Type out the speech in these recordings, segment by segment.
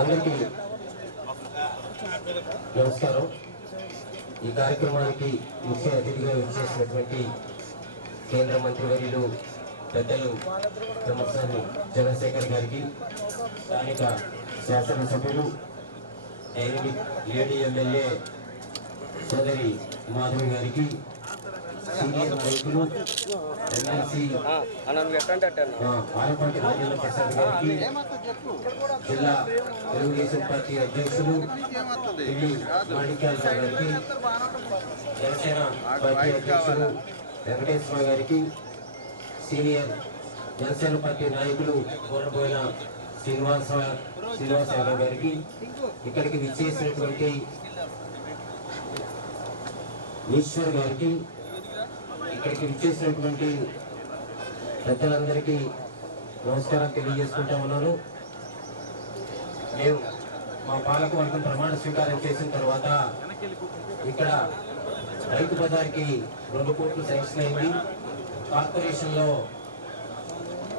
అందరికీ నమస్కారం. ఈ కార్యక్రమానికి ముఖ్య అతిథిగా వచ్చేసినటువంటి కేంద్ర మంత్రివర్యులు పెద్దలు తమ్మసాని చంద్రశేఖర్ గారికి, స్థానిక శాసనసభ్యులు డైనమిక్ లేడీ ఎమ్మెల్యే సోదరి మాధవి గారికి, సీనియర్ నాయకులు ఎమ్మెల్సీ ఆలపాటి రాజేంద్ర ప్రసాద్ గారికి, జిల్లా తెలుగుదేశం పార్టీ అధ్యక్షులు మాణిక్యాల గారికి, జనసేన పార్టీ అధ్యక్షులు వెంకటేశ్వర గారికి, సీనియర్ జనసేన పార్టీ నాయకులు కోరబోయిన శ్రీనివాస యాదవ్ గారికి, ఇక్కడికి విచ్చేసినటువంటి ఈశ్వర్ గారికి, ఇక్కడికి విచ్చేసినటువంటి పెద్దలందరికీ నమస్కారం తెలియజేసుకుంటా ఉన్నాను. మేము మా పాలక వర్గం ప్రమాణ స్వీకారం చేసిన తర్వాత ఇక్కడ రైతు బజార్కి 2 కోట్లు శాంక్షన్ అయింది. కార్పొరేషన్లో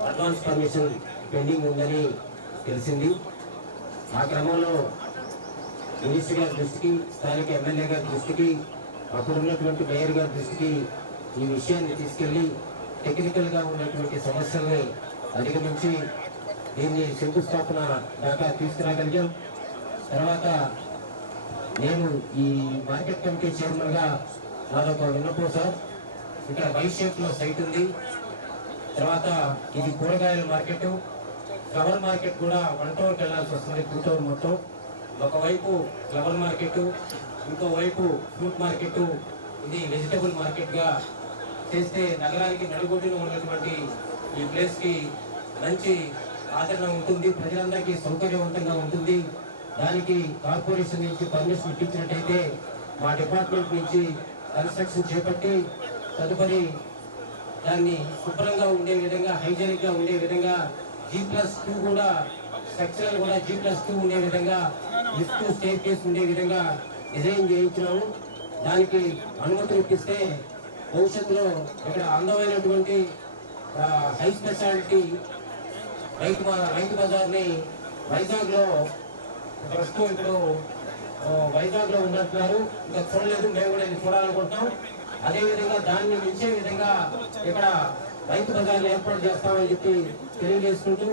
అడ్వాన్స్ పర్మిషన్ పెండింగ్ ఉందని తెలిసింది. ఆ క్రమంలో మినిస్టర్ గారి దృష్టికి, స్థానిక ఎమ్మెల్యే గారి దృష్టికి, అప్పుడున్నటువంటి మేయర్ గారి దృష్టికి ఈ విషయాన్ని తీసుకెళ్లి టెక్నికల్గా ఉన్నటువంటి సమస్యల్ని అధిగమించి దీన్ని శంకుస్థాపన దాకా తీసుకురాగలిగాం. తర్వాత నేను ఈ మార్కెట్ కమిటీ చైర్మన్గా నాదొక విన్నపం సార్. ఇక్కడ వై షేప్లో సైట్ ఉంది. తర్వాత ఇది కూరగాయల మార్కెట్, ఫ్లవర్ మార్కెట్ కూడా 1 టవర్కి వెళ్లాల్సి వస్తుంది. 2 టవర్ మొత్తం. ఒకవైపు ఫ్లవర్ మార్కెట్, ఇంకోవైపు ఫ్రూట్ మార్కెట్, ఇది వెజిటబుల్ మార్కెట్గా చేస్తే నగరానికి నడుగొడ్డున ఉన్నటువంటి ఈ ప్లేస్కి మంచి ఆదరణ ఉంటుంది, ప్రజలందరికీ సౌకర్యవంతంగా ఉంటుంది. దానికి కార్పొరేషన్ నుంచి పర్మిషన్ ఇప్పించినట్టయితే మా డిపార్ట్మెంట్ నుంచి కన్స్ట్రక్షన్ చేపట్టి తదుపరి దాన్ని శుభ్రంగా ఉండే విధంగా, హైజెనిక్గా ఉండే విధంగా, G+2 కూడా స్ట్రక్చరల్ కూడా G+2 ఉండే విధంగా, లిఫ్ట్ స్టేర్ కేస్ ఉండే విధంగా డిజైన్ చేయించినాము. దానికి అనుమతులు ఇప్పిస్తే భవిష్యత్తులో ఇక్కడ అందమైనటువంటి హై స్పెషాలిటీ రైతు బజార్ని వైజాగ్లో ప్రస్తుతం ఇప్పుడు వైజాగ్లో ఉన్నట్టున్నారు. ఇంకా చూడలేదు, మేము కూడా ఇది చూడాలనుకుంటున్నాం. అదేవిధంగా దాన్ని మించే విధంగా ఇక్కడ రైతు బజార్లు ఏర్పాటు చేస్తామని చెప్పి తెలియజేసుకుంటూ